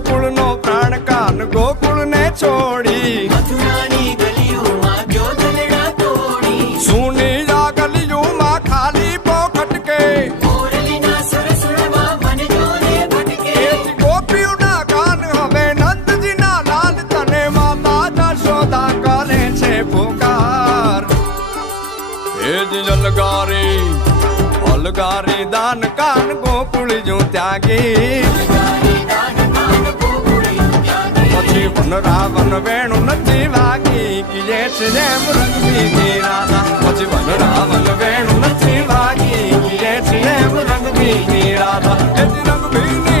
ગોકુળ નો પ્રાણ કાન ગોકુળ ને છોડી મથુરાની ગલીઓમાં ગયો દલડા તોડી સુની આ ગલીઓમાં ખાલી પોખટ કે મોરલીના સુરસુરમાં મન જોને ભટકે ગોપીઓના કાન હવે નંદજીના લાલ તને માતા જશોદા કરે છે પુકાર એ જ અલગારી દાન કાન ગોકુળ જો ત્યાગી પછી વન રાવણ વેણુ નથી વાગી કીએ છે જેમ રંગબીની રાધા પછી વન રાવણ વેણુ નથી વાગી કીએ છે જેમ રંગબીની રાધા એ રંગબીની